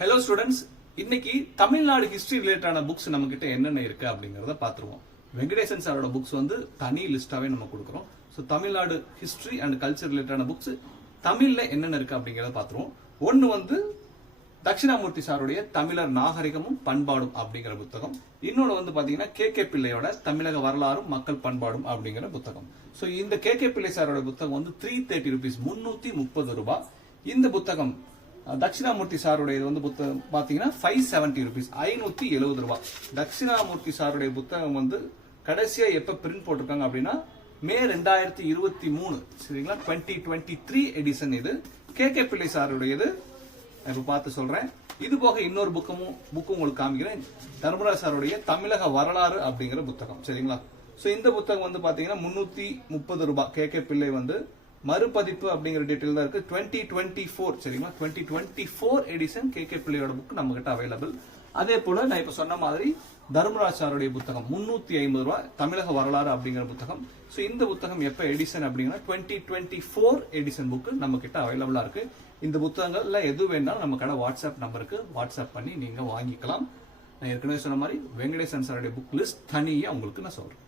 Hello students, இன்னைக்கு Tamil Nadu history ரிலேட்டடான books நம்ம கிட்ட என்னென்ன இருக்கு அப்படிங்கறத பாத்துருவோம். வெங்கடேசன் சாரோட புக்ஸ் வந்து தனி லிஸ்டாவே நம்ம கொடுக்குறோம். So Tamil Nadu history and culture ரிலேட்டடான புக்ஸ் தமிழ்ல என்னென்ன இருக்கு அப்படிங்கறத பாத்துருவோம். ஒன்னு வந்து தட்சிணாமூர்த்தி சாருடைய தமிழர் நாகரிகமும் பண்பாடும் அப்படிங்கிற புத்தகம். இன்னொன்னு வந்து பாத்தீங்கன்னா கே பிள்ளையோட தமிழக வரலாறும் மக்கள் பண்பாடும் அப்படிங்கிற புத்தகம். ஸோ இந்த கே பிள்ளை சாரோட புத்தகம் வந்து 330 ரூபீஸ், 330 ரூபாய். இந்த புத்தகம் தட்சிணாமூர்த்தி சாருடைய வந்து புத்தகம் பாத்தீங்கன்னா 570 ரூபீஸ், 570 ரூபாய். தட்சிணாமூர்த்தி சாருடைய புத்தகம் வந்து கடைசியா எப்ப பிரிண்ட் போட்டிருக்காங்க அப்படின்னா மே 2023, சரிங்களா, 2023 எடிஷன். இது கே பிள்ளை சாருடையது. இப்ப பார்த்து சொல்றேன். இது போக இன்னொரு புக்கு உங்களுக்கு காமிக்கிறேன். தர்மராஜ் சாருடைய தமிழக வரலாறு அப்படிங்கிற புத்தகம், சரிங்களா. சோ இந்த புத்தகம் வந்து பாத்தீங்கன்னா 330 ரூபாய். கே பிள்ளை வந்து மறுபதிப்பு அப்படிங்கிற டீடைல் தான் இருக்கு. 2024, சரிங்களா, 2024 எடிஷன் கே பிள்ளையோட புக் நம்ம கிட்ட அவைலபிள். அதே போல நான் இப்ப சொன்ன மாதிரி தர்மராஜ் சாருடைய புத்தகம் 350 ரூபாய், தமிழக வரலாறு அப்படிங்கிற புத்தகம். சோ இந்த புத்தகம் எப்ப எடிஷன் அப்படிங்கன்னா 2024 எடிஷன் புக் நம்ம கிட்ட அவைலபிளா இருக்கு. இந்த புத்தகங்கள்ல எது வேணாலும் நம்ம கடை வாட்ஸ்அப் நம்பருக்கு வாட்ஸ்அப் பண்ணி நீங்க வாங்கிக்கலாம். நான் ஏற்கனவே சொன்ன மாதிரி வெங்கடேசன் சாருடைய புக் லிஸ்ட் தனியா உங்களுக்கு நான் சொல்றேன்.